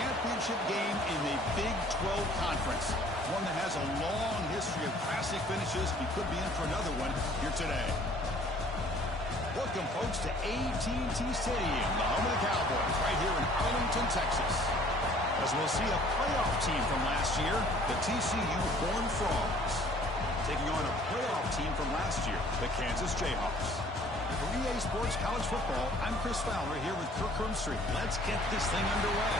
championship game in the Big 12 Conference. One that has a long history of classic finishes. We could be in for another one here today. Welcome, folks, to AT&T Stadium, the home of the Cowboys, right here in Arlington, Texas. As we'll see a playoff team from last year, the TCU Horned Frogs, taking on a playoff team from last year, the Kansas Jayhawks. For EA Sports College Football, I'm Chris Fowler here with Kirk Herbstreit. Let's get this thing underway.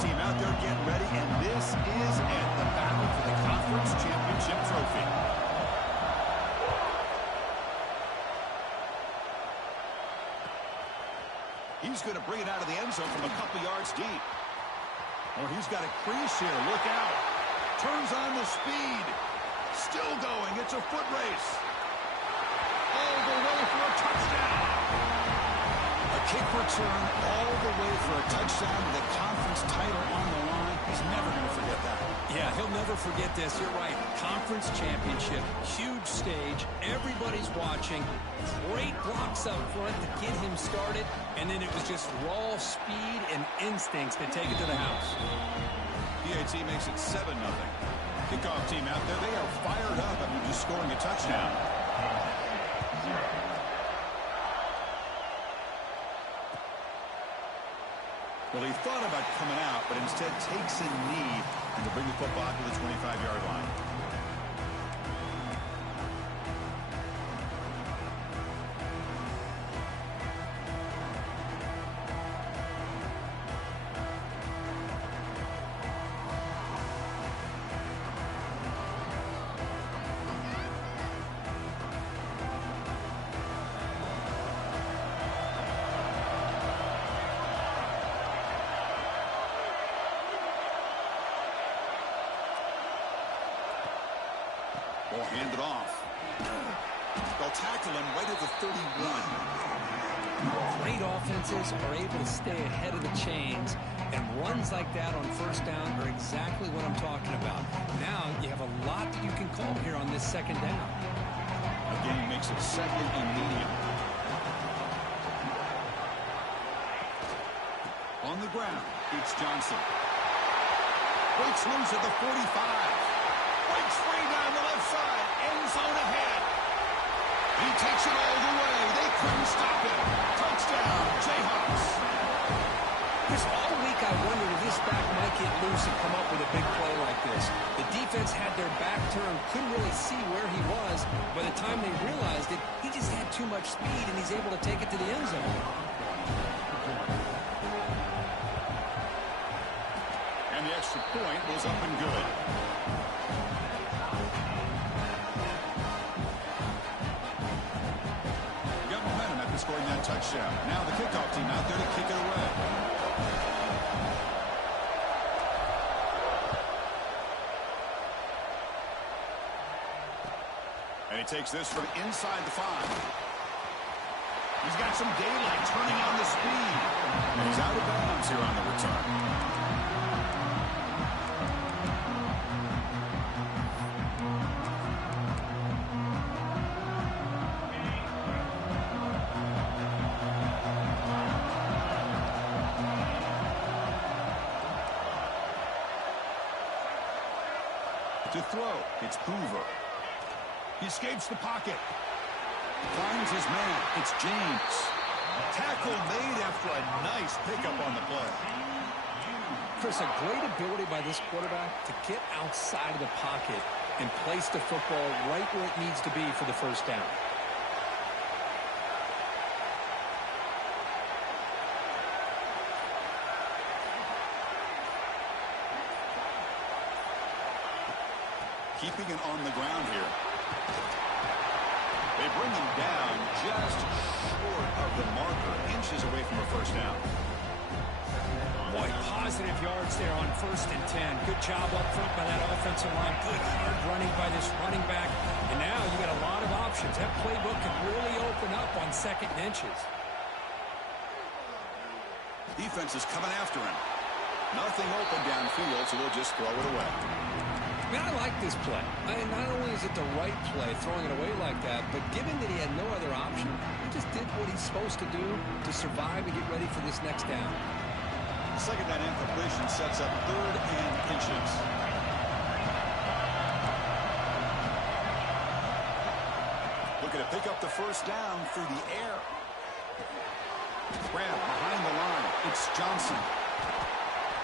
Team out there getting ready, and this is it, the battle for the conference championship trophy. He's going to bring it out of the end zone from a couple yards deep. Oh, he's got a crease here. Look out. Turns on the speed. Still going. It's a foot race. All the way for a touchdown. A kick return all the way for a touchdown with a conference title on the line. He's never going to forget that. Yeah, he'll never forget this. You're right. Conference championship, huge stage. Everybody's watching. Great blocks up front to get him started. And then it was just raw speed and instincts to take it to the house. PAT makes it 7-0. Kickoff team out there. They are fired up after just scoring a touchdown. Well, he thought about coming out, but instead takes a knee and to bring the football to the 25-yard line. Ball handed off. They'll tackle him right at the 31. Great offenses are able to stay ahead of the chains, and runs like that on first down are exactly what I'm talking about. Now you have a lot that you can call here on this second down. Again, makes it second and medium. On the ground, it's Johnson. Breaks loose at the 45. Breaks free down the left side. End zone ahead. He takes it all the way. They couldn't stop him. Touchdown, Jayhawks. Chris, all week I wondered if this back might get loose and come up with a big play like this. The defense had their back turned, couldn't really see where he was. By the time they realized it, he just had too much speed, and he's able to take it to the end zone. And the extra point was up and good. Scoring that touchdown. Now the kickoff team out there to kick it away. And he takes this from inside the 5. He's got some daylight turning on the speed. And he's out of bounds here on the return. To throw, it's Hoover. He escapes the pocket. Finds his man. It's James. Tackle made after a nice pickup on the play. Chris, a great ability by this quarterback to get outside of the pocket and place the football right where it needs to be for the first down. Keeping it on the ground here. They bring him down just short of the marker, inches away from a first down. Boy, positive yards there on 1st and 10. Good job up front by that offensive line. Good hard running by this running back. And now you got a lot of options. That playbook can really open up on 2nd and inches. Defense is coming after him. Nothing open downfield, so they'll just throw it away. Man, I like this play. Not only is it the right play, throwing it away like that, but given that he had no other option, he just did what he's supposed to do to survive and get ready for this next down. Second down incompletion sets up 3rd and inches. Looking to pick up the 1st down through the air. Grab behind the line. It's Johnson.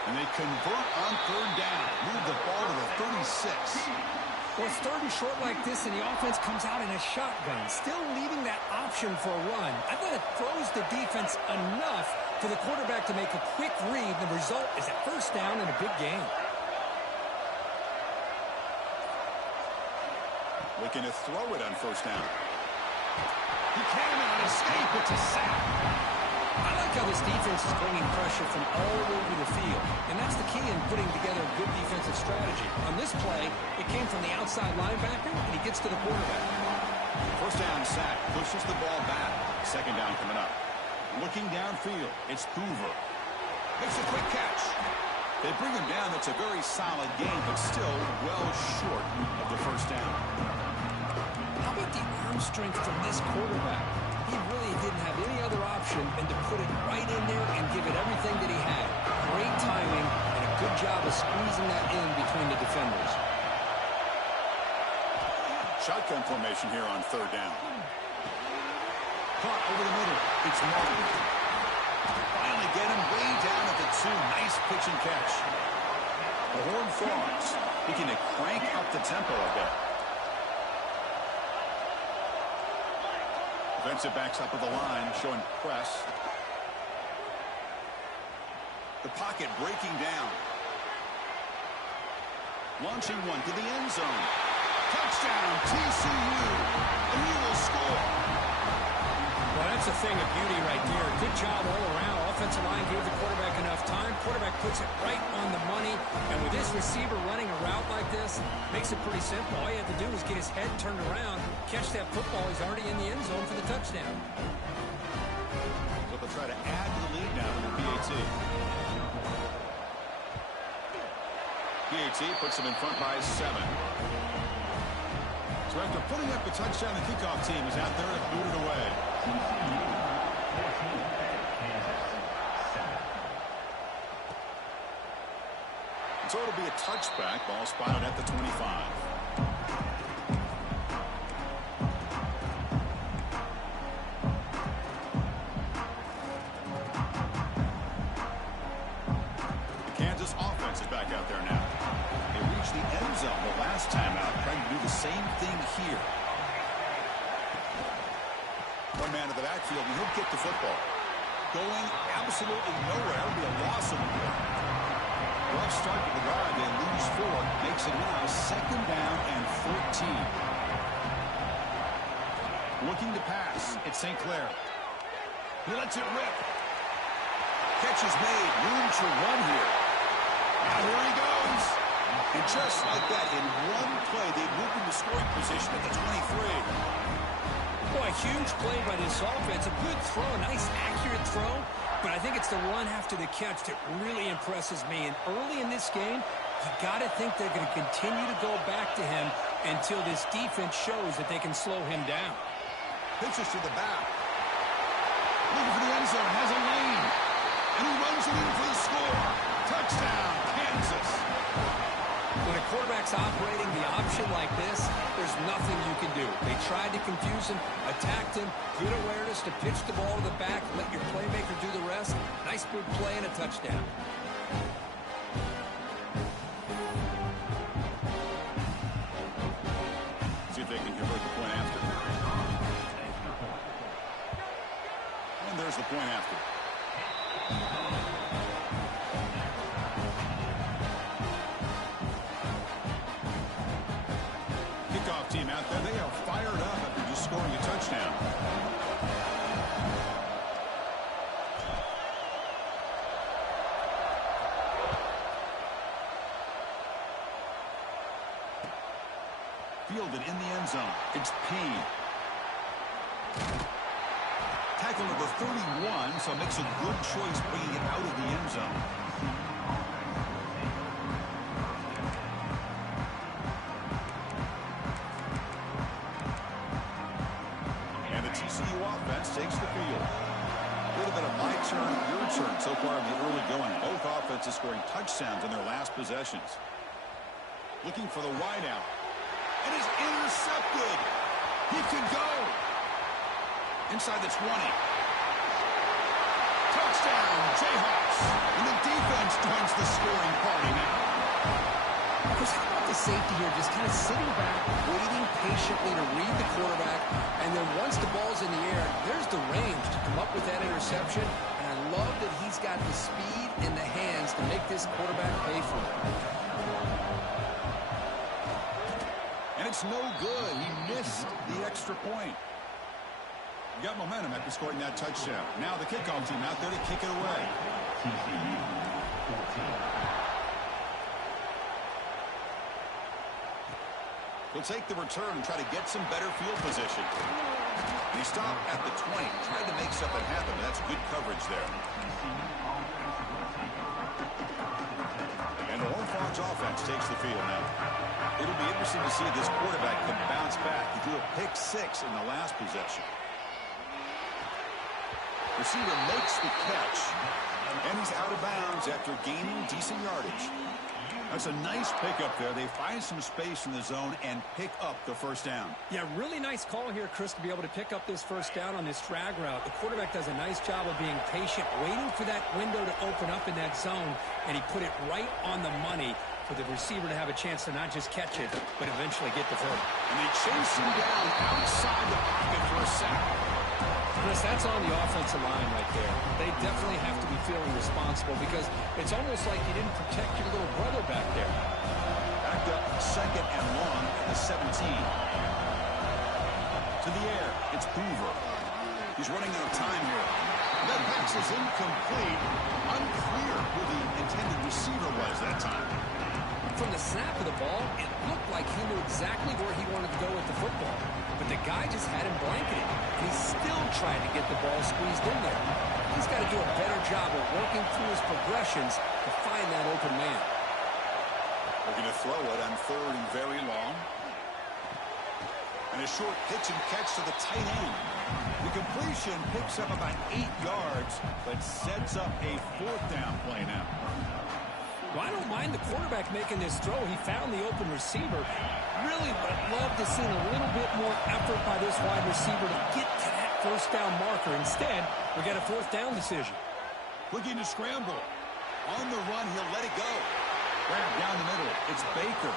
And they convert on 3rd down. Move the ball to the 36. Well, it's 3rd and short like this, and the offense comes out in a shotgun, still leaving that option for a run. I thought it throws the defense enough for the quarterback to make a quick read. The result is a 1st down and a big gain. Looking to throw it on 1st down. He cannot escape. It's a sack. I like how this defense is bringing pressure from all over the field, and that's the key in putting together a good defensive strategy. On this play, it came from the outside linebacker, and he gets to the quarterback. 1st down sack, pushes the ball back. 2nd down coming up. Looking downfield, it's Hoover. Makes a quick catch. They bring him down. That's a very solid game, but still well short of the 1st down. How about the arm strength from this quarterback? He really didn't have any other option than to put it right in there and give it everything that he had. Great timing and a good job of squeezing that in between the defenders. Shotgun formation here on 3rd down. Caught over the middle. It's Martin. Finally get him way down at the 2. Nice pitch and catch. The Horned Frogs looking to crank up the tempo a bit. Defensive backs up at the line, showing press. The pocket breaking down. Launching one to the end zone. Touchdown, TCU. And he will score. Well, that's a thing of beauty right there. Good job all around. Offensive line gave the quarterback enough time. Quarterback puts it right on the money. And with this receiver running a route like this, makes it pretty simple. All you have to do is get his head turned around, catch that football. He's already in the end zone for the touchdown. So they'll try to add to the lead now with the PAT. PAT puts them in front by 7. So after putting up the touchdown, the kickoff team is out there to boot it away. So it'll be a touchback. Ball spotted at the 25. The Kansas offense is back out there now. They reached the end zone the last time out, trying to do the same thing here. One man to the backfield, and he'll get the football. Going absolutely nowhere. It'll be a loss of the ball. Rough start to the drive. They lose 4. Makes it now 2nd down and 14. Looking to pass. It's St. Clair. He lets it rip. Catch is made. Room to run here. Now here he goes. And just like that, in one play, they moved into scoring position at the 23. Boy, a huge play by this offense. A good throw, a nice accurate throw. But I think it's the run after the catch that really impresses me. And early in this game, you got to think they're going to continue to go back to him until this defense shows that they can slow him down. Pitches to the back. Looking for the end zone. Has a lane. And he runs it in for the score. Touchdown, Kansas. When a quarterback's operating the option like this, there's nothing you can do. They tried to confuse him, attacked him, good awareness to pitch the ball to the back, let your playmaker do the rest. Nice big play and a touchdown. See if they can convert the point after. And there's the point after. Kickoff team out there, they are fired up after just scoring a touchdown. fielded in the end zone. It's Payne. Tackle number 31, so makes a good choice bringing it out of the end zone. And the TCU offense takes the field. A little bit of my turn, your turn so far in the early going. Both offenses scoring touchdowns in their last possessions. Looking for the wideout. And is intercepted. He could go. Inside the 20. Touchdown, Jayhawks. And the defense joins the scoring party now. Chris, how about the safety here just kind of sitting back, waiting patiently to read the quarterback, and then once the ball's in the air, there's the range to come up with that interception, and I love that he's got the speed in the hands to make this quarterback pay for it. And it's no good. He missed the extra point. Got momentum after scoring that touchdown. Now the kickoff team out there to kick it away. He'll take the return and try to get some better field position. And he stopped at the 20. Tried to make something happen, but that's good coverage there. And the Horned Frogs offense takes the field now. It'll be interesting to see if this quarterback can bounce back. He threw a pick 6 in the last possession. Receiver makes the catch, and he's out of bounds after gaining decent yardage. That's a nice pickup there. They find some space in the zone and pick up the first down. Yeah, really nice call here, Chris, to be able to pick up this first down on this drag route. The quarterback does a nice job of being patient, waiting for that window to open up in that zone, and he put it right on the money for the receiver to have a chance to not just catch it, but eventually get the footing. And they chase him down outside the pocket for a sack. Chris, that's on the offensive line right there. They definitely have to be feeling responsible because it's almost like you didn't protect your little brother back there. Backed up second and long at the 17. To the air, it's Hoover. He's running out of time here. That pass is incomplete. Unclear who the intended receiver was that time. From the snap of the ball, it looked like he knew exactly where he wanted to go with the football. But the guy just had him blanketed. And he's still trying to get the ball squeezed in there. He's got to do a better job of working through his progressions to find that open man. They're going to throw it on third and very long. And a short pitch and catch to the tight end. The completion picks up about 8 yards, but sets up a fourth down play now. Well, I don't mind the quarterback making this throw. He found the open receiver. Really would have loved to see a little bit more effort by this wide receiver to get to that first down marker. Instead, we got a fourth down decision. Looking to scramble. On the run, he'll let it go. Grab down the middle. It's Baker.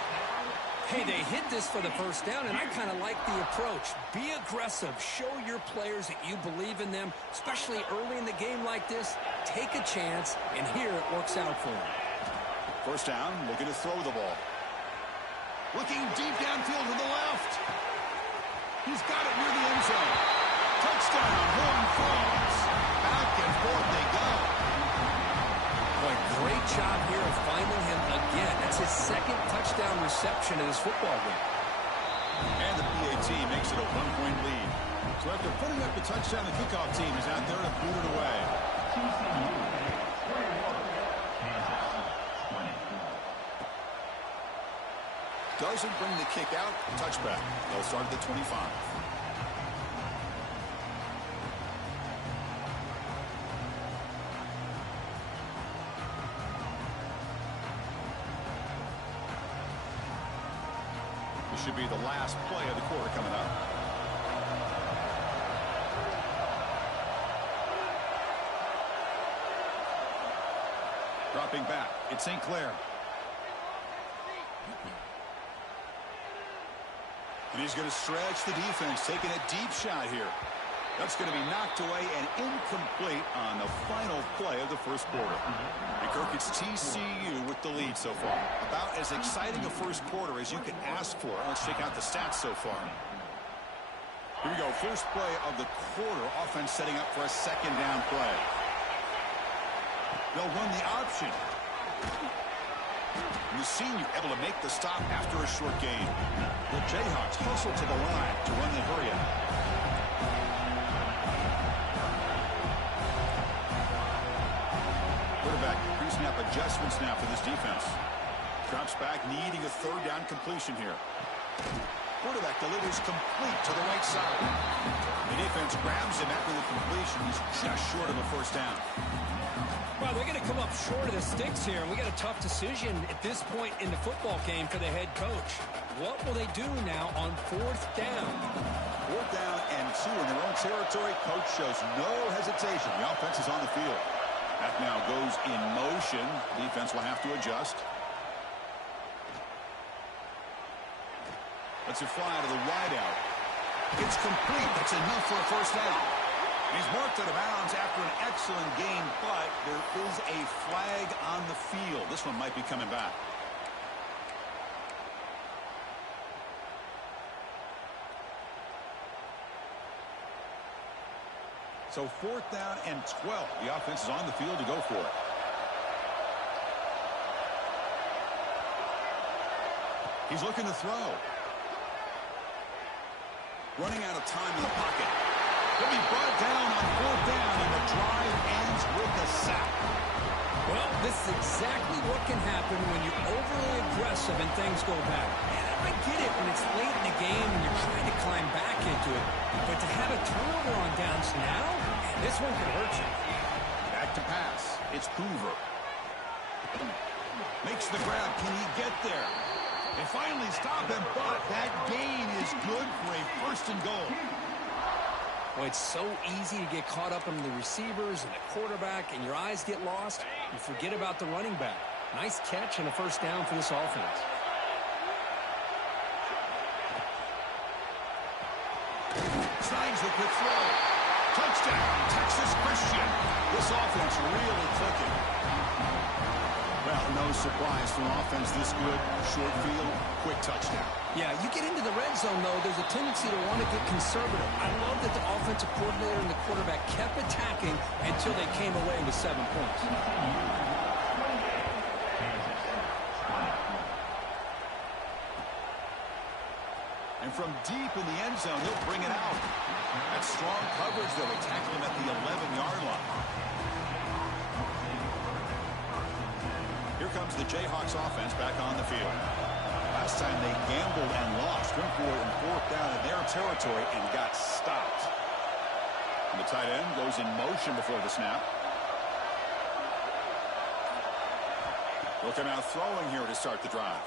Hey, they hit this for the first down, and I kind of like the approach. Be aggressive. Show your players that you believe in them, especially early in the game like this. Take a chance, and here it works out for them. First down, looking to throw the ball. Looking deep downfield to the left. He's got it near the end zone. Touchdown, Horned Frogs. Back and forth they go. Boy, great job here of finding him again. That's his second touchdown reception in this football game. And the PAT makes it a 1-point lead. So after putting up the touchdown, the kickoff team is out there to boot it away. Doesn't bring the kick out. Touchback. They'll start at the 25. This should be the last play of the quarter coming up. Dropping back. It's St. Clair. And he's going to stretch the defense, taking a deep shot here. That's going to be knocked away and incomplete on the final play of the first quarter. And Kirk, it's TCU with the lead so far. About as exciting a first quarter as you can ask for. Let's check out the stats so far. Here we go. First play of the quarter. Offense setting up for a second down play. They'll run the option. The senior able to make the stop after a short gain. The Jayhawks hustle to the line to run the hurry up. Quarterback pre-snap adjustments now for this defense. Drops back, needing a third down completion here. Quarterback delivers complete to the right side. The defense grabs him after the completion. He's just short of a first down. Well, they're going to come up short of the sticks here, and we got a tough decision at this point in the football game for the head coach. What will they do now on fourth down? Fourth down and 2 in their own territory. Coach shows no hesitation. The offense is on the field. That now goes in motion. Defense will have to adjust. Let's it fly to the wideout. It's complete. That's enough for a first down. He's marked out of bounds after an excellent game, but there is a flag on the field. This one might be coming back. So fourth down and 12. The offense is on the field to go for it. He's looking to throw. Running out of time in the pocket. He'll be brought down on fourth down, and the drive ends with a sack. Well, this is exactly what can happen when you're overly aggressive and things go bad. And I get it when it's late in the game and you're trying to climb back into it. But to have a turnover on downs now, man, this one could hurt you. Back to pass. It's Hoover. Makes the grab. Can he get there? They finally stop him, but that gain is good for a first and goal. Well, it's so easy to get caught up in the receivers and the quarterback, and your eyes get lost. You forget about the running back. Nice catch and a first down for this offense. Signs the quick throw. Touchdown, Texas Christian. This offense really clicking. Well, no surprise for an offense this good. Short field, quick touchdown. Yeah, you get into the red zone, though, there's a tendency to want to get conservative. I love that the offensive coordinator and the quarterback kept attacking until they came away with 7 points. And from deep in the end zone, he'll bring it out. That's strong coverage, though. They tackle him at the 11-yard line. Here comes the Jayhawks offense back on the field. Last time they gambled and lost. Went for it in fourth down in their territory and got stopped. And the tight end goes in motion before the snap. They'll come out throwing here to start the drive.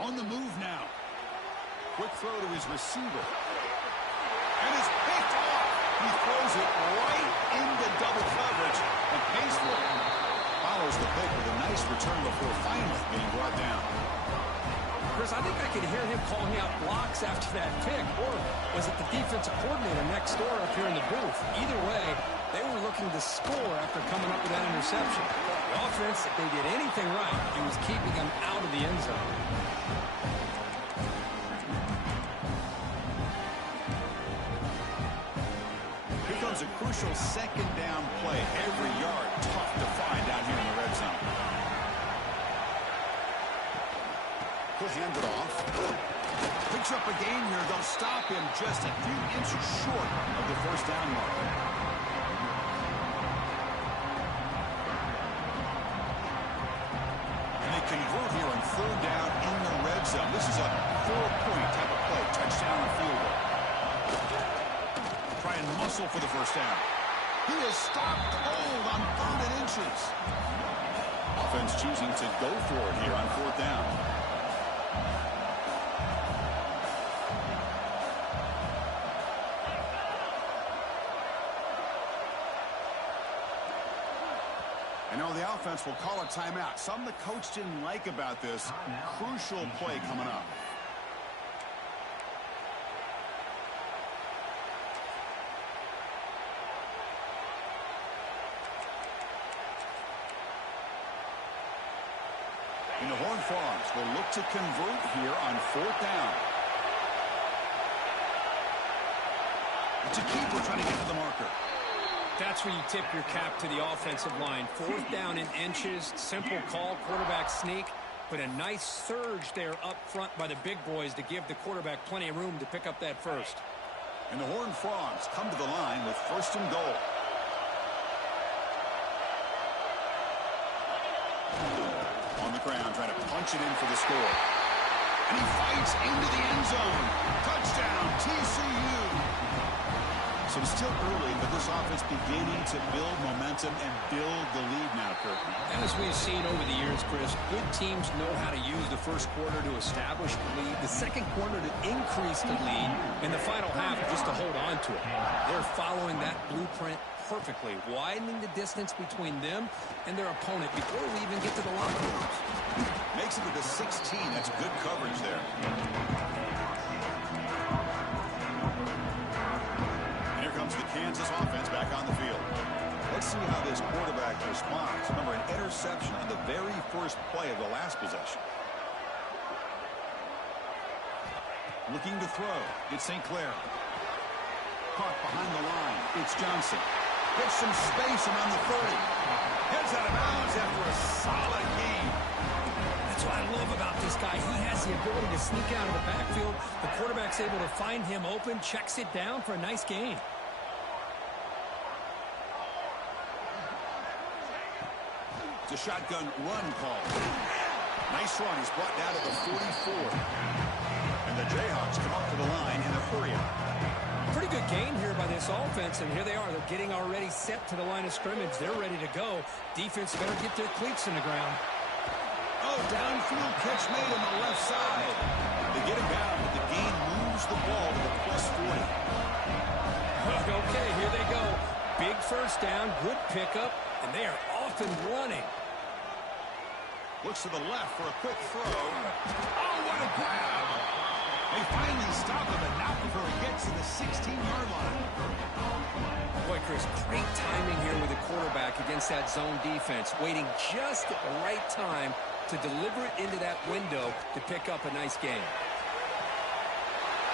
On the move now. Quick throw to his receiver. And it's picked off. He throws it right into double coverage and pays for it. Follows the pick with a nice return before finally being brought down. Chris, I think I could hear him calling out blocks after that pick. Or was it the defensive coordinator next door up here in the booth? Either way, they were looking to score after coming up with that interception. The offense, if they did anything right, it was keeping them out of the end zone. A crucial second down play. Every yard tough to find down here in the red zone. He'll hand it off. Picks up a gain here. They'll stop him just a few inches short of the first down mark. And they convert here on third down in the red zone. This is a 4-point type of play. Touchdown or field goal. Try and muscle for the first down. He is stopped cold on 3rd and inches. Offense choosing to go for it here on fourth down. I know the offense will call a timeout. Something the coach didn't like about this. Crucial play coming up. And the Horned Frogs will look to convert here on fourth down. It's a keeper trying to get to the marker. That's where you tip your cap to the offensive line. 4th down in inches, simple call, quarterback sneak, but a nice surge there up front by the big boys to give the quarterback plenty of room to pick up that first. And the Horned Frogs come to the line with 1st and goal. On the ground, trying to punch it in for the score. And he fights into the end zone. Touchdown, TCU. So it's still early, but this offense beginning to build momentum and build the lead now, Kurt. As we've seen over the years, Chris, good teams know how to use the first quarter to establish the lead, the second quarter to increase the lead, and the final half just to hold on to it. They're following that blueprint perfectly, widening the distance between them and their opponent before we even get to the locker rooms. Makes it to the 16. That's good coverage there. And here comes the Kansas offense back on the field. Let's see how this quarterback responds. Remember, an interception on the very first play of the last possession. Looking to throw. It's St. Clair. Caught behind the line. It's Johnson. Gets some space around the 30. Heads out of bounds after a solid game. That's what I love about this guy. He has the ability to sneak out of the backfield. The quarterback's able to find him open, checks it down for a nice gain. It's a shotgun run call. Nice run. He's brought down to the 44. And the Jayhawks come up to the line in a hurry. Pretty good gain here by this offense, and here they are. They're getting already set to the line of scrimmage. They're ready to go. Defense better get their cleats in the ground. Oh, downfield catch made on the left side. They get him down, but the gain moves the ball to the +40. Okay, here they go. Big first down, good pickup, and they are off and running. Looks to the left for a quick throw. Oh, what a grab! They finally stop him, but not before he gets to the 16-yard line. Boy, Chris, great timing here with the quarterback against that zone defense, waiting just at the right time to deliver it into that window to pick up a nice gain.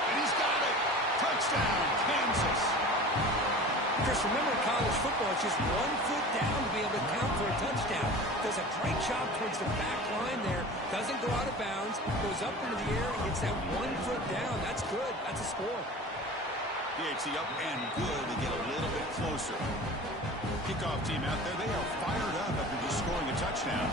And he's got it! Touchdown, Kansas! Chris, remember college football, it's just 1 foot down to be able to count for a touchdown. Does a great job towards the back line there. Doesn't go out of bounds. Goes up into the air and gets that 1 foot down. That's good. That's a score. DHC up and good to get a little bit closer. Kickoff team out there. They are fired up after just scoring a touchdown.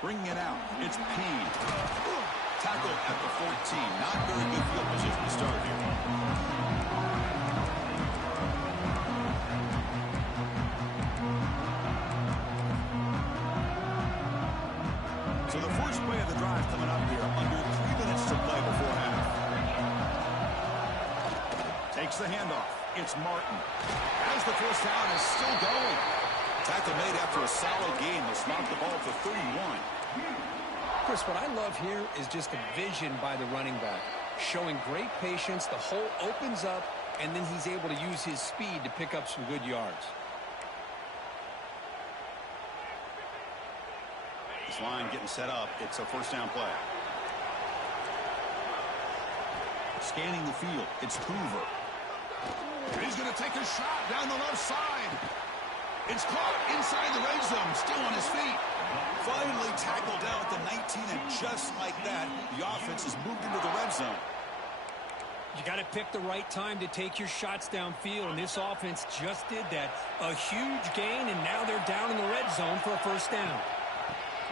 Bringing it out. It's Payne. Tackled at the 14. Not very good field position to start here. So the first play of the drive coming up here. Under 3 minutes to play before half. Takes the handoff. It's Martin. As the first down is still going. Tackle made after a solid game. They knocked the ball for 31. Chris, what I love here is just the vision by the running back. Showing great patience. The hole opens up, and then he's able to use his speed to pick up some good yards. This line getting set up. It's a first down play. Scanning the field. It's Hoover. And he's going to take a shot down the left side. It's caught inside the red zone. Still on his feet. Finally tackled down at the 19, and just like that, the offense has moved into the red zone. You got to pick the right time to take your shots downfield, and this offense just did that. A huge gain, and now they're down in the red zone for a first down.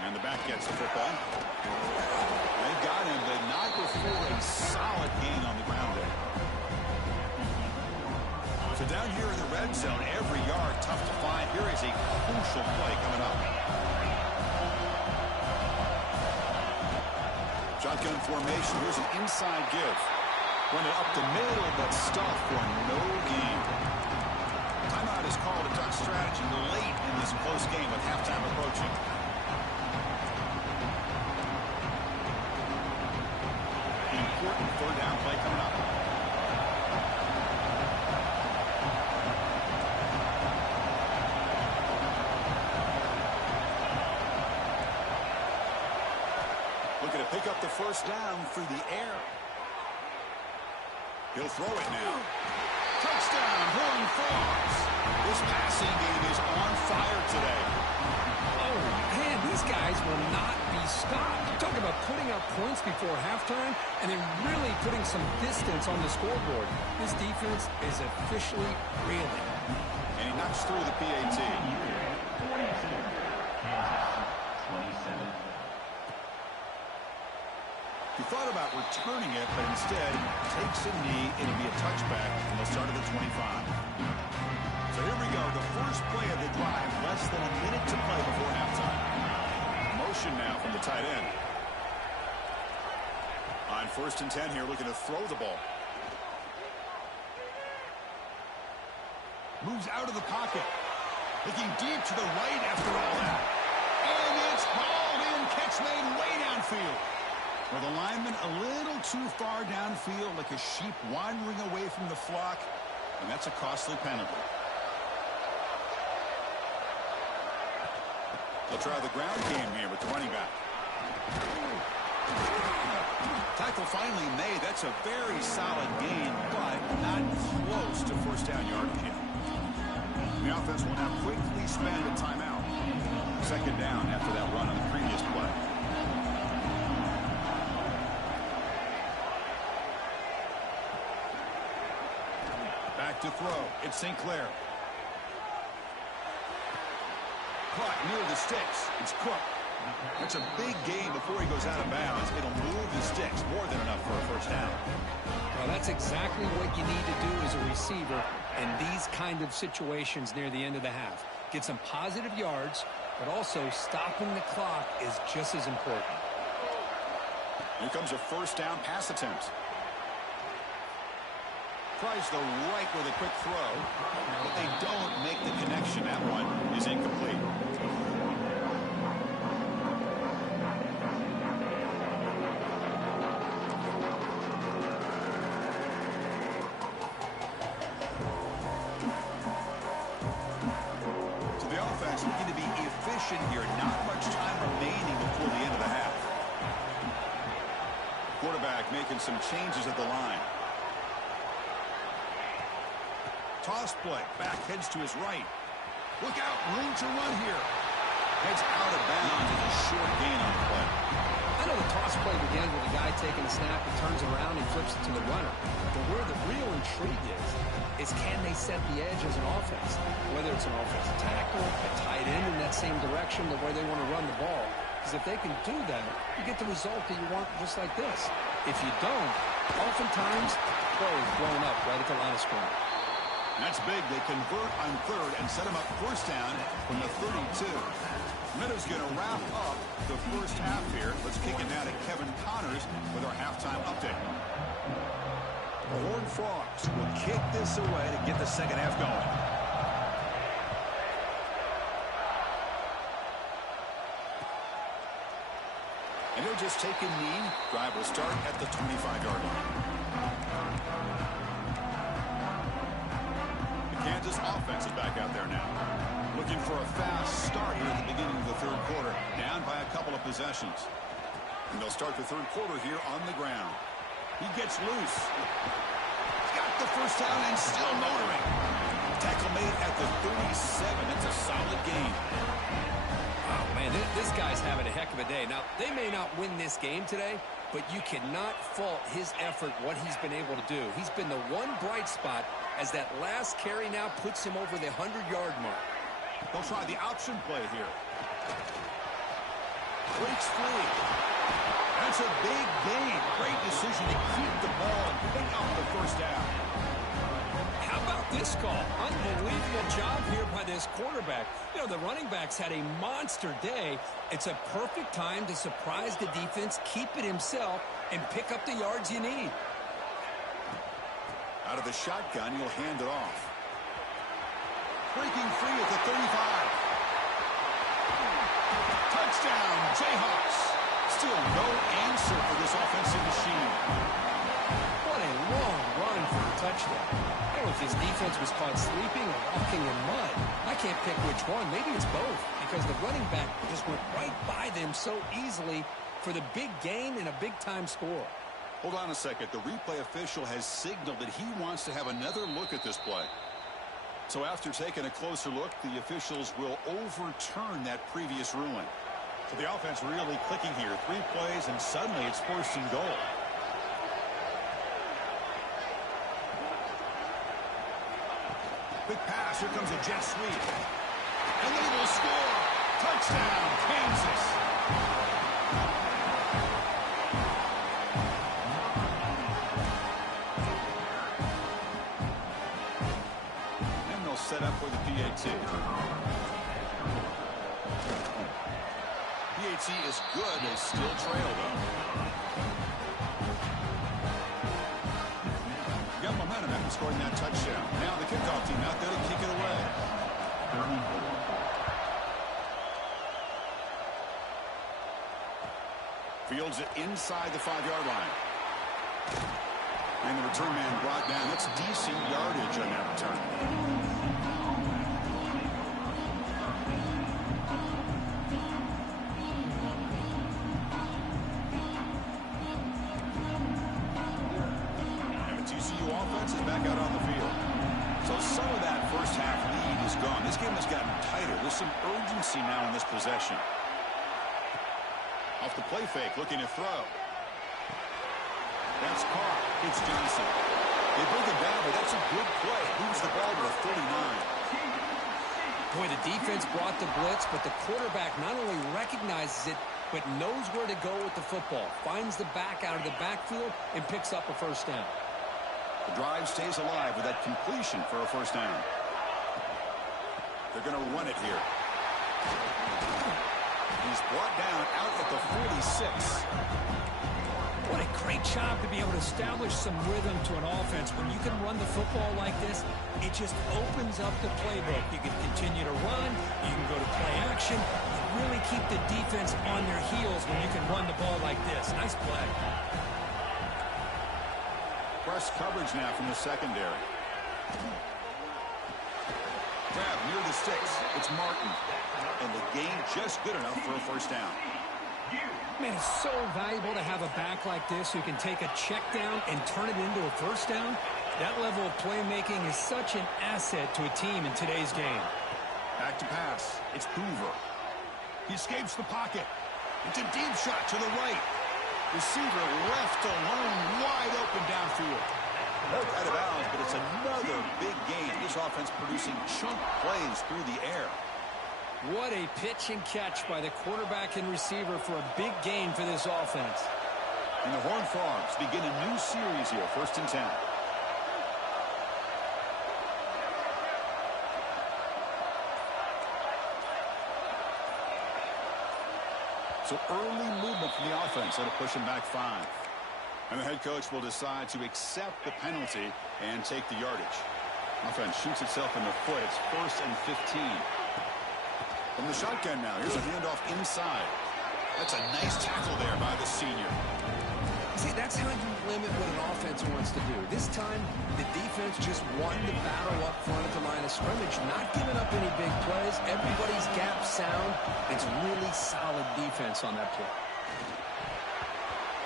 And the back gets the football. They got him, but not before a solid gain on the ground there. So down here in the red zone, every yard tough to find. Here is a crucial play coming up. Shotgun formation. Here's an inside give. Run it up the middle, but stuffed for no gain. Timeout is called to talk strategy late in this close game with halftime approaching. Important third down play coming up. Looking to pick up the first down through the air. He'll throw it now. Touchdown, Horned Frogs. This passing game is on fire today. Oh, man, these guys will not be stopped. Talk about putting up points before halftime and then really putting some distance on the scoreboard. This defense is officially reeling. And he knocks through the PAT. He thought about returning it, but instead takes a knee. It'll be a touchback, and they'll start at the 25. So here we go, the first play of the drive, less than a minute to play before halftime. Motion now from the tight end. On 1st and 10 here, looking to throw the ball. Moves out of the pocket. Looking deep to the right after all that. And it's hauled in, catch made way downfield. Well, the lineman a little too far downfield, like a sheep wandering away from the flock, and that's a costly penalty. They'll try the ground game here with the running back. Tackle finally made. That's a very solid gain, but not close to first down yardage yet. The offense will now quickly spend a timeout. 2nd down after that run on the previous play. Back to throw. It's St. Clair. Caught near the sticks. It's Cook. That's a big gain before he goes out of bounds. It'll move the sticks. More than enough for a first down. Well, that's exactly what you need to do as a receiver in these kind of situations near the end of the half. Get some positive yards, but also stopping the clock is just as important. Here comes a first down pass attempt. Tries the right with a quick throw, but they don't make the connection. That one is incomplete. So the offense looking to be efficient here. Not much time remaining before the end of the half. Quarterback making some changes at the line. Toss play. Back heads to his right. Look out. Room to run here. Heads out of bounds. It's a short gain on the play. I know the toss play begins with a guy taking a snap and turns around and flips it to the runner. But where the real intrigue is can they set the edge as an offense? Whether it's an offensive tackle, a tight end in that same direction, the way they want to run the ball. Because if they can do that, you get the result that you want just like this. If you don't, oftentimes, play is blown up right at the line of scrimmage. That's big. They convert on 3rd and set him up first down from the 32. Meadows going to wrap up the first half here. Let's kick it now to Kevin Connors with our halftime update. The Horned Frogs will kick this away to get the second half going. And he'll just take a knee. Drive will start at the 25-yard line. Kansas offense is back out there now. Looking for a fast start here at the beginning of the 3rd quarter. Down by a couple of possessions. And they'll start the 3rd quarter here on the ground. He gets loose. Got the first down and still motoring. Tackle made at the 37. It's a solid gain. Oh, man, this guy's having a heck of a day. Now, they may not win this game today, but you cannot fault his effort, what he's been able to do. He's been the one bright spot as that last carry now puts him over the 100-yard mark. They'll try the option play here. Breaks free. That's a big gain. Great decision to keep the ball and pick up the first down. How about this call? Unbelievable job here by this quarterback. You know, the running backs had a monster day. It's a perfect time to surprise the defense, keep it himself, and pick up the yards you need. Out of the shotgun, he'll hand it off. Breaking free at the 35. Touchdown, Jayhawks. Still no answer for this offensive machine. What a long run for a touchdown. I don't know if his defense was caught sleeping or walking in mud. I can't pick which one. Maybe it's both, because the running back just went right by them so easily, for the big gain and a big-time score. Hold on a second. The replay official has signaled that he wants to have another look at this play. So after taking a closer look, the officials will overturn that previous ruling. So the offense really clicking here. 3 plays, and suddenly it's 1st and goal. Quick pass. Here comes a jet sweep. And they will score. Touchdown, Kansas. And they'll set up for the PAT. PAT is good. They still trail, though. Got momentum after scoring that touchdown. Now the kickoff team out there to kick it away. Fields it inside the 5-yard line. And the return man brought down. That's decent yardage on that return. Offense is back out on the field. So some of that first half lead is gone. This game has gotten tighter. There's some urgency now in this possession. Off the play fake, looking to throw. That's caught. It's Johnson. They bring it down, but that's a good play. Moves the ball to the 39. Boy, the defense brought the blitz, but the quarterback not only recognizes it, but knows where to go with the football. Finds the back out of the backfield and picks up a first down. The drive stays alive with that completion for a first down. They're going to run it here. He's brought down out at the 46. What a great job to be able to establish some rhythm to an offense. When you can run the football like this, it just opens up the playbook. You can continue to run. You can go to play action. You really keep the defense on their heels when you can run the ball like this. Nice play. Press coverage now from the secondary. Grab near the sticks. It's Martin. And the gain just good enough for a first down. Man, it's so valuable to have a back like this who can take a check down and turn it into a first down. That level of playmaking is such an asset to a team in today's game. Back to pass. It's Hoover. He escapes the pocket. It's a deep shot to the right. Receiver left alone, wide open downfield. Out of bounds, but it's another big gain. This offense producing chunk plays through the air. What a pitch and catch by the quarterback and receiver for a big gain for this offense. And the Horned Frogs begin a new series here, 1st and 10. So early movement from the offense. That'll push him back 5. And the head coach will decide to accept the penalty and take the yardage. Offense shoots itself in the foot. It's 1st and 15. From the shotgun now, here's a handoff inside. That's a nice tackle there by the senior. See, that's how you limit what an offense wants to do. This time, the defense just won the battle up front at the line of scrimmage, not giving up any big plays. Everybody's gap sound. It's really solid defense on that play.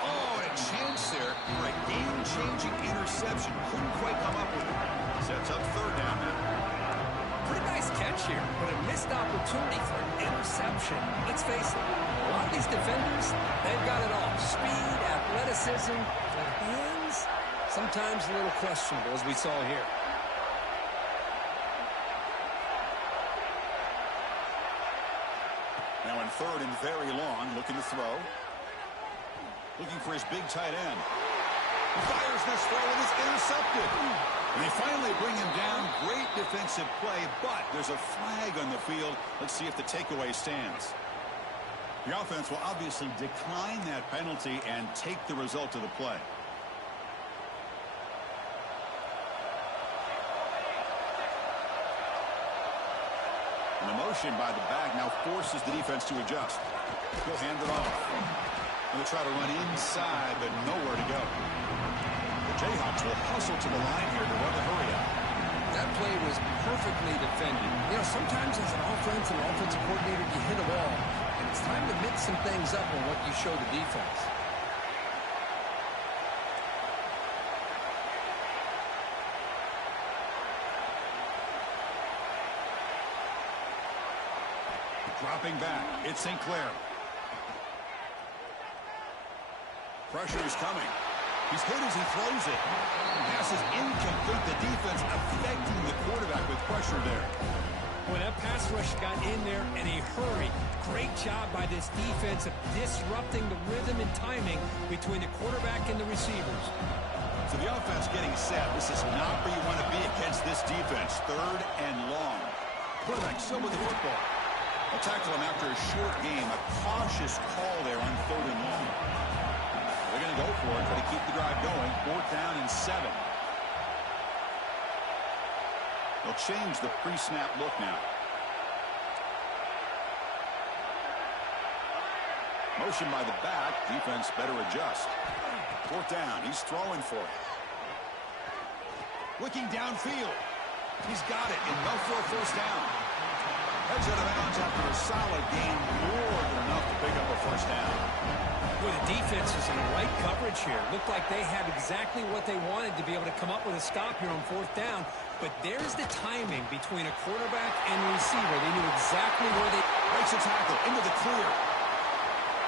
Oh, and a chance there for a game-changing interception. Couldn't quite come up with it. Sets up 3rd down now. Pretty nice catch here, but a missed opportunity for an interception. Let's face it, a lot of these defenders, they've got it all. Speed, athleticism, but hands, sometimes a little questionable, as we saw here. Now in 3rd and very long, looking to throw. Looking for his big tight end. He fires this throw and it's intercepted. And they finally bring him down. Great defensive play, but there's a flag on the field. Let's see if the takeaway stands. The offense will obviously decline that penalty and take the result of the play. And the motion by the back now forces the defense to adjust. He'll hand it off. And they'll try to run inside, but nowhere to go. The Jayhawks will hustle to the line here to run the hurry up. That play was perfectly defended. You know, sometimes as an offense and offensive coordinator, you hit a wall. and it's time to mix some things up on what you show the defense. Dropping back, it's St. Clair. Pressure is coming. He's hit as he throws it. Pass is incomplete. The defense affecting the quarterback with pressure there. When that pass rush got in there in a hurry, great job by this defense of disrupting the rhythm and timing between the quarterback and the receivers. So the offense getting set. This is not where you want to be against this defense. 3rd and long. Quarterback still with the football. They'll tackle him after a short game. A cautious call there on 3rd and long. They're going to go for it, try to keep the drive going. 4th down and 7. They'll change the pre-snap look now. Motion by the back. Defense better adjust. 4th down. He's throwing for it. Looking downfield. He's got it. Enough for a 1st down. Heads out of bounds after a solid game. More than enough to pick up a 1st down. Well, the defense is in the right coverage here. Looked like they had exactly what they wanted to be able to come up with a stop here on 4th down. But there's the timing between a quarterback and a receiver. They knew exactly where they... Breaks a tackle into the clear.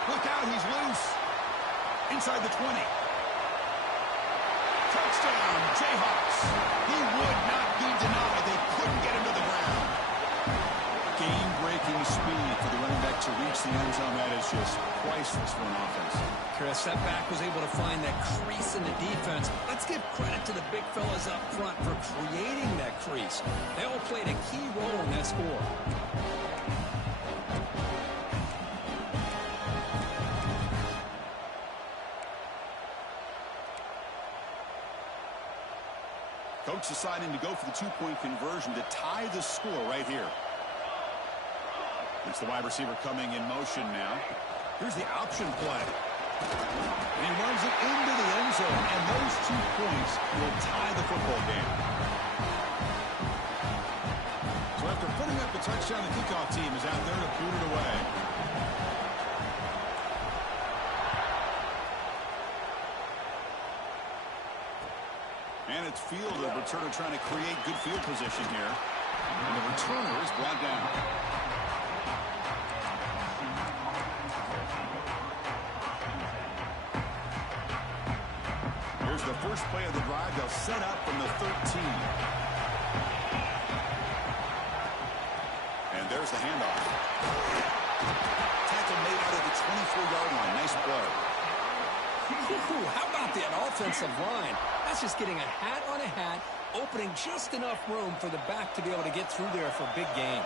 Look out, he's loose. Inside the 20. Touchdown, Jayhawks. He would not be denied. They couldn't get him to the ground. Game-breaking speed for the running back to reach the end zone. That is just priceless for an offense. Chris, that back was able to find that crease in the defense. Let's give credit to the big fellas up front for creating that crease. They all played a key role in that score. Coach deciding to go for the 2-point conversion to tie the score right here. It's the wide receiver coming in motion now. Here's the option play. And he runs it into the end zone, and those 2 points will tie the football game. So after putting up the touchdown, the kickoff team is out there to boot it away. And it's field, the returner trying to create good field position here. And the returner is brought down. Here's the first play of the drive. They'll set up from the 13. And there's the handoff. Tackle made out of the 24-yard line. Nice play. How about that offensive line? That's just getting a hat on a hat, opening just enough room for the back to be able to get through there for a big gain.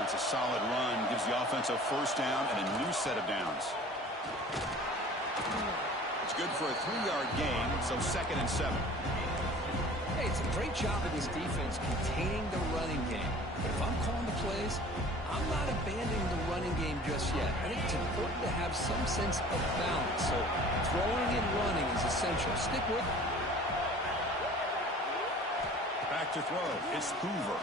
It's a solid run. Gives the offense a 1st down and a new set of downs. It's good for a 3-yard gain, so 2nd and 7. Hey, it's a great job of this defense containing the running game. But if I'm calling the plays, I'm not abandoning the running game just yet. I think it's important to have some sense of balance. So throwing and running is essential. Stick with it. Back to throw. It's Hoover.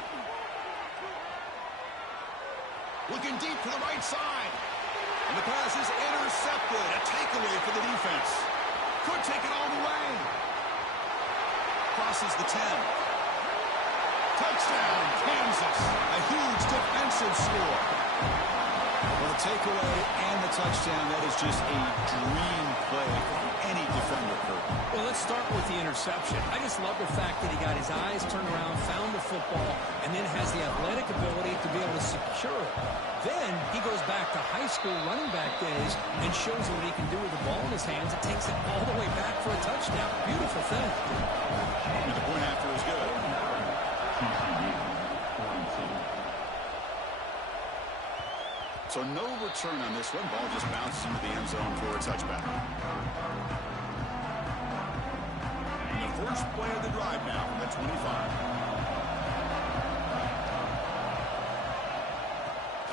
Looking deep to the right side. And the pass is intercepted. A takeaway for the defense. Could take it all the way. Crosses the 10. Touchdown, Kansas. A huge defensive score. Well, the takeaway and the touchdown, that is just a dream play for any defender, Kurt. Well, let's start with the interception. I just love the fact that he got his eyes turned around, found the football, and then has the athletic ability to be able to secure it. Then he goes back to high school running back days and shows what he can do with the ball in his hands and takes it all the way back for a touchdown. Beautiful thing. And the point after is good. So no return on this one. Ball just bounces into the end zone for a touchback. And the first play of the drive now from the 25.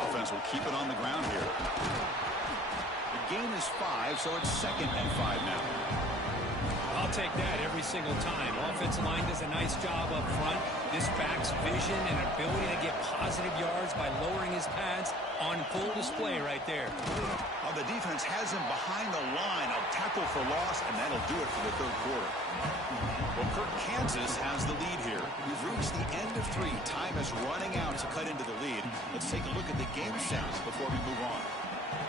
Offense will keep it on the ground here. The gain is 5, so it's 2nd and 5 now. I'll take that every single time. Offensive line does a nice job up front. This back's vision and ability to get positive yards by lowering his pads on full display right there. The defense has him behind the line. A tackle for loss, and that'll do it for the third quarter. Well, Kirk, Kansas has the lead here. We've reached the end of 3. Time is running out to cut into the lead. Let's take a look at the game sounds before we move on.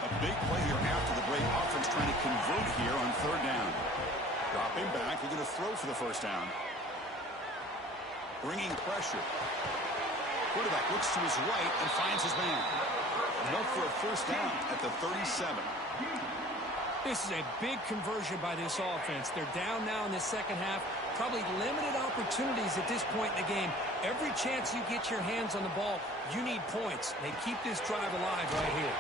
A big play here after the break. Offense trying to convert here on third down. Dropping back. They're going to throw for the first down. Bringing pressure. Quarterback looks to his right and finds his man. Enough for a first down at the 37. This is a big conversion by this offense. They're down now in the second half. Probably limited opportunities at this point in the game. Every chance you get your hands on the ball, you need points. They keep this drive alive right here.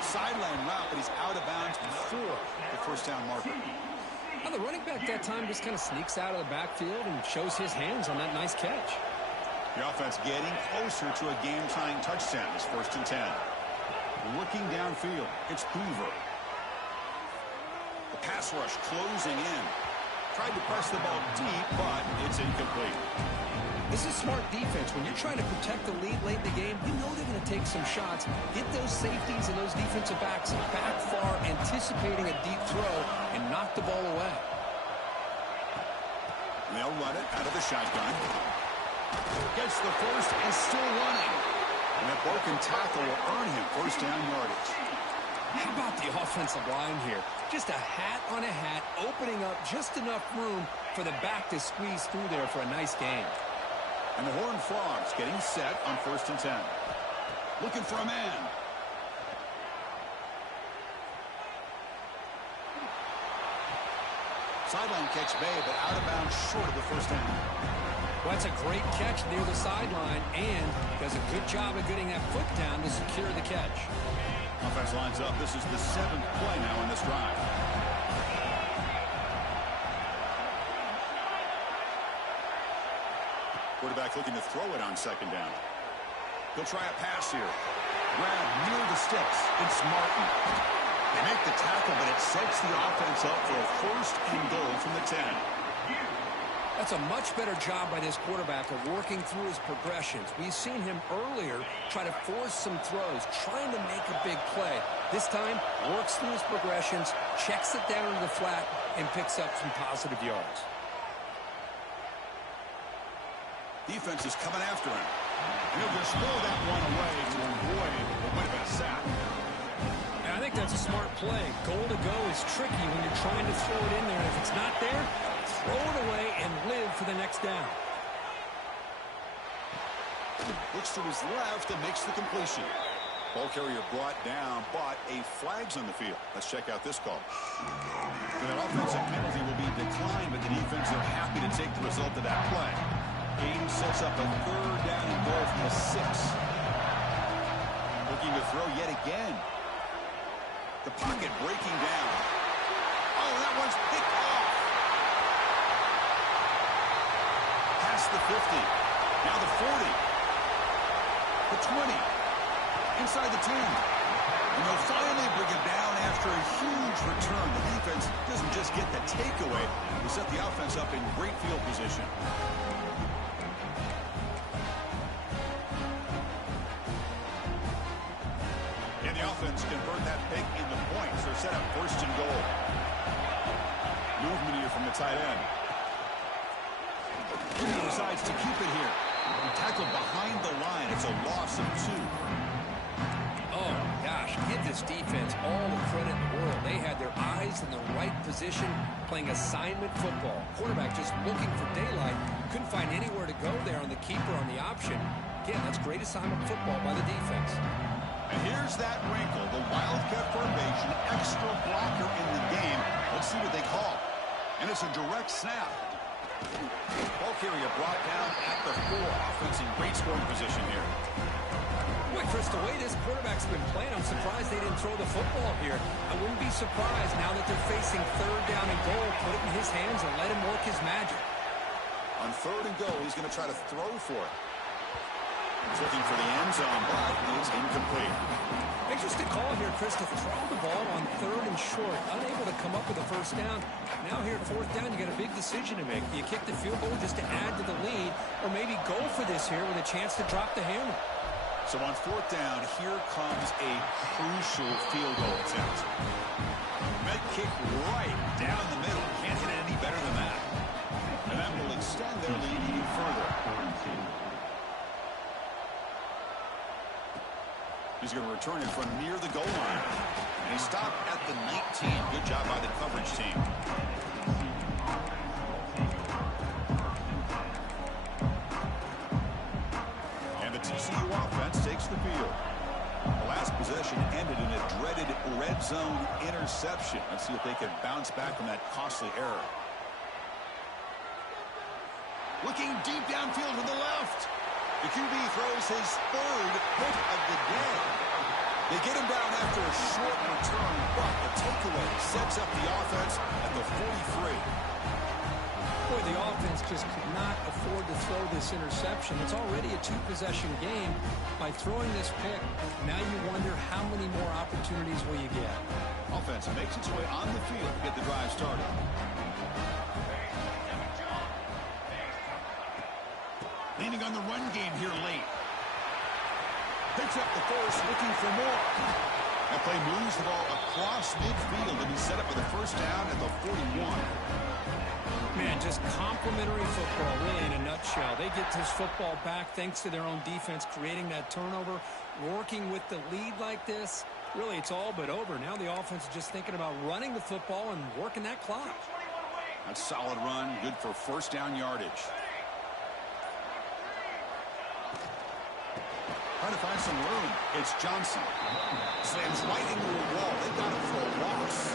Sideline route, but he's out of bounds before the first down marker. Now the running back that time just kind of sneaks out of the backfield and shows his hands on that nice catch. The offense getting closer to a game-tying touchdown. It's 1st and 10. Looking downfield, it's Hoover. The pass rush closing in. Tried to press the ball deep, but it's incomplete. This is smart defense. When you're trying to protect the lead late in the game, you know they're going to take some shots. Get those safeties and those defensive backs back far, anticipating a deep throw, and knock the ball away. They'll run it out of the shotgun. Gets the first and still running. And that broken tackle will earn him first down yardage. How about the offensive line here? Just a hat on a hat, opening up just enough room for the back to squeeze through there for a nice gain. And the Horned Frogs getting set on 1st and 10. Looking for a man. Sideline catch made, but out of bounds short of the first down. Well, that's a great catch near the sideline, and does a good job of getting that foot down to secure the catch. Offense lines up. This is the 7th play now in this drive. Quarterback looking to throw it on 2nd down. He'll try a pass here. Grab near the sticks. It's Martin. They make the tackle, but it sets the offense up for a 1st and goal from the 10. That's a much better job by this quarterback of working through his progressions. We've seen him earlier try to force some throws, trying to make a big play. This time, works through his progressions, checks it down to the flat, and picks up some positive yards. Defense is coming after him. And he'll just throw that one away to avoid what might have been a sack. And I think that's a smart play. Goal to go is tricky when you're trying to throw it in there. And if it's not there, throw it away and live for the next down. Looks to his left and makes the completion. Ball carrier brought down, but a flag's on the field. Let's check out this call. That offensive penalty will be declined, but the defense are happy to take the result of that play. Aiden sets up a 3rd down and goal from the 6. Looking to throw yet again. The pocket breaking down. Oh, that one's picked off. Past the 50. Now the 40. The 20. Inside the 10. And they'll finally bring him down after a huge return. The defense doesn't just get the takeaway. They set the offense up in great field position. And the offense convert that pick into points. They're set up 1st and goal. Movement here from the tight end. He decides to keep it here. Tackled behind the line. It's a loss of 2. Oh, gosh, give this defense all the credit in the world. They had their eyes in the right position, playing assignment football. Quarterback just looking for daylight. Couldn't find anywhere to go there on the keeper on the option. Again, that's great assignment football by the defense. And here's that wrinkle. The Wildcat formation, extra blocker in the game. Let's see what they call. And it's a direct snap. Ball carrier brought down at the 4. Offense in great scoring position here. Boy, Chris, the way this quarterback's been playing, I'm surprised they didn't throw the football here. I wouldn't be surprised now that they're facing 3rd down and goal. Put it in his hands and let him work his magic. On 3rd and goal, he's going to try to throw for it. He's looking for the end zone, but it's incomplete. Interesting call here, Chris, to throw the ball on 3rd and short, unable to come up with a first down. Now here at 4th down, you got a big decision to make. Do you kick the field goal just to add to the lead, or maybe go for this here with a chance to drop the hammer? So on 4th down, here comes a crucial field goal attempt. Med kick right down the middle. Can't hit it any better than that. And that will extend their lead even further. He's going to return it from near the goal line. And he stopped at the 19. Good job by the coverage team. And the TCU offense takes the field. The last possession ended in a dreaded red zone interception. Let's see if they can bounce back from that costly error. Looking deep downfield to the left. The QB throws his 3rd hit of the day. They get him down after a short return, but the takeaway sets up the offense at the 43. Boy, the offense just could not afford to throw this interception. It's already a 2-possession game. By throwing this pick, now you wonder how many more opportunities will you get. Offense makes its way on the field to get the drive started. Leaning on the run game here late. Picks up the force, looking for more. That play moves the ball across midfield, and he's set up with a first down at the 41. Man, just complimentary football, really, in a nutshell. They get this football back thanks to their own defense, creating that turnover, working with the lead like this. Really, it's all but over. Now the offense is just thinking about running the football and working that clock. That's a solid run, good for first down yardage. Trying to find some room. It's Johnson. Slams right into a wall. They've got him for a loss.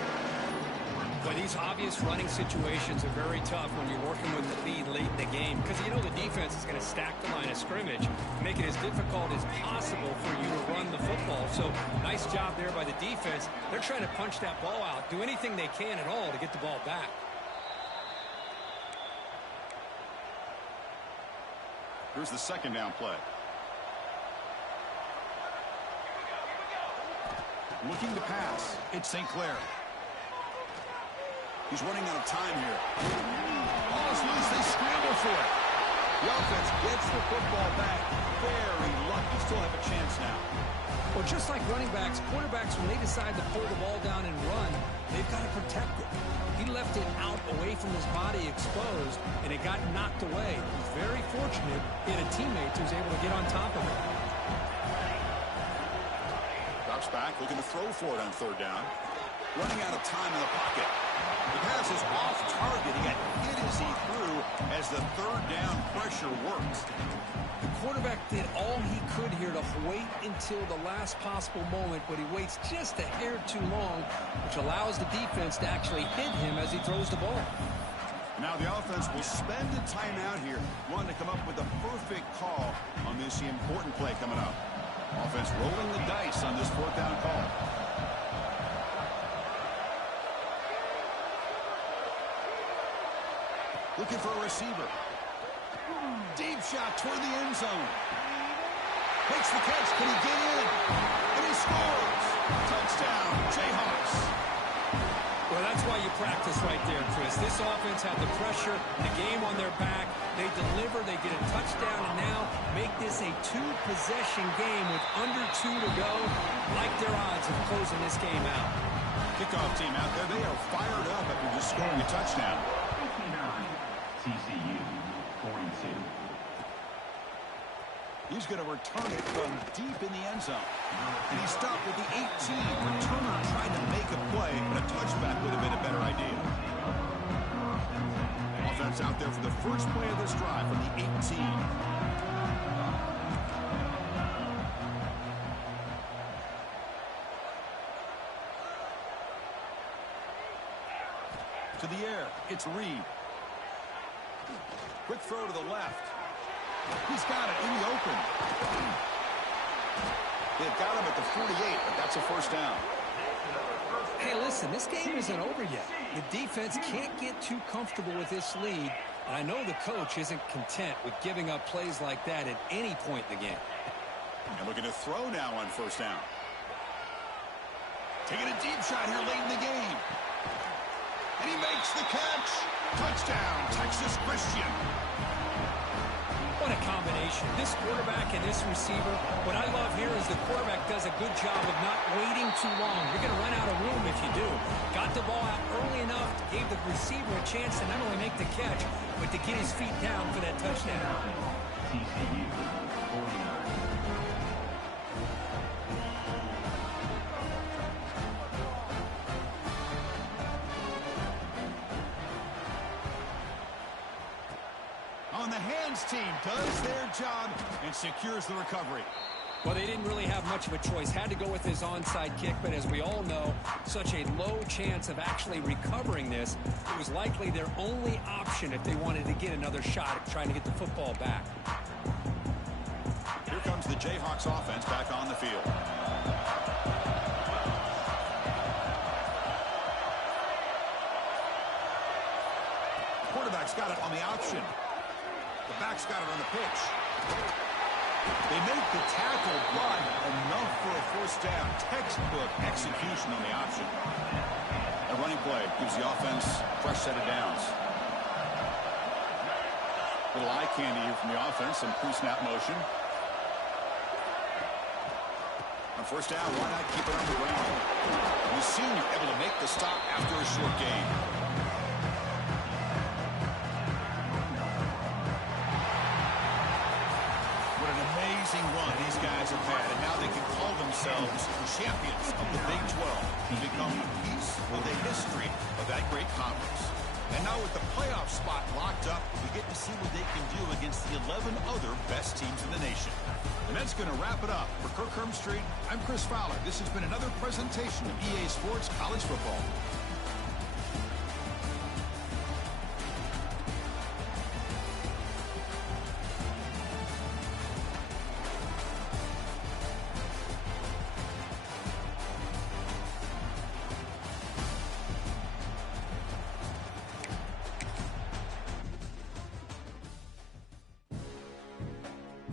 But these obvious running situations are very tough when you're working with the lead late in the game, because you know the defense is going to stack the line of scrimmage, make it as difficult as possible for you to run the football. So nice job there by the defense. They're trying to punch that ball out, do anything they can at all to get the ball back. Here's the second down play. Looking to pass. It's St. Clair. He's running out of time here. Ball is loose. They scramble for it. The offense gets the football back. Very lucky. Still have a chance now. Well, just like running backs, quarterbacks, when they decide to pull the ball down and run, they've got to protect it. He left it out away from his body exposed, and it got knocked away. He's very fortunate he had a teammate who was able to get on top of it. Drops back, looking to throw for it on 3rd down. Running out of time in the pocket. The pass is off target. He got hit as he threw as the 3rd down pressure worked. The quarterback did all he could here to wait until the last possible moment, but he waits just a hair too long, which allows the defense to actually hit him as he throws the ball. Now the offense will spend a timeout here, wanting to come up with a perfect call on this important play coming up. Offense rolling the dice on this 4th down call. Looking for a receiver. Deep shot toward the end zone. Makes the catch. Can he get in? And he scores. Touchdown, Jayhawks. Well, that's why you practice right there, Chris. This offense had the pressure, the game on their back. They deliver, they get a touchdown, and now make this a 2-possession game with under 2 to go. Like their odds of closing this game out. Kickoff team out there. They are fired up after just scoring a touchdown. 59, TCU, 42. He's going to return it from deep in the end zone. And he stopped with the 18. Returner tried to make a play, but a touchback would have been a better idea. Offense out there for the first play of this drive from the 18. To the air, it's Reed. Quick throw to the left. He's got it in the open. They've got him at the 48, but that's a first down. Hey, listen, this game isn't over yet. The defense can't get too comfortable with this lead, and I know the coach isn't content with giving up plays like that at any point in the game. And looking to throw now on first down. Taking a deep shot here late in the game. And he makes the catch. Touchdown, Texas Christian. What a combination. This quarterback and this receiver, what I love here is the quarterback does a good job of not waiting too long. You're going to run out of room if you do. Got the ball out early enough, gave the receiver a chance to not only make the catch, but to get his feet down for that touchdown. TCU 49. On the hands team does their job and secures the recovery. Well, they didn't really have much of a choice. Had to go with his onside kick, but as we all know, such a low chance of actually recovering this. It was likely their only option if they wanted to get another shot at trying to get the football back. Here comes the Jayhawks offense back on the field. Quarterback's got it on the option. The back's got it on the pitch. They make the tackle, but enough for a first down. Textbook execution on the option. A running play gives the offense a fresh set of downs. Little eye candy here from the offense, some pre-snap motion. On first down, why not keep it on the ground? The senior able to make the stop after a short gain. Run these guys have had, and now they can call themselves champions of the Big 12 to become a piece of the history of that great conference. And now with the playoff spot locked up, we get to see what they can do against the 11 other best teams in the nation. And that's going to wrap it up. For Kirk Hermstreet, I'm Chris Fowler. This has been another presentation of EA Sports College Football.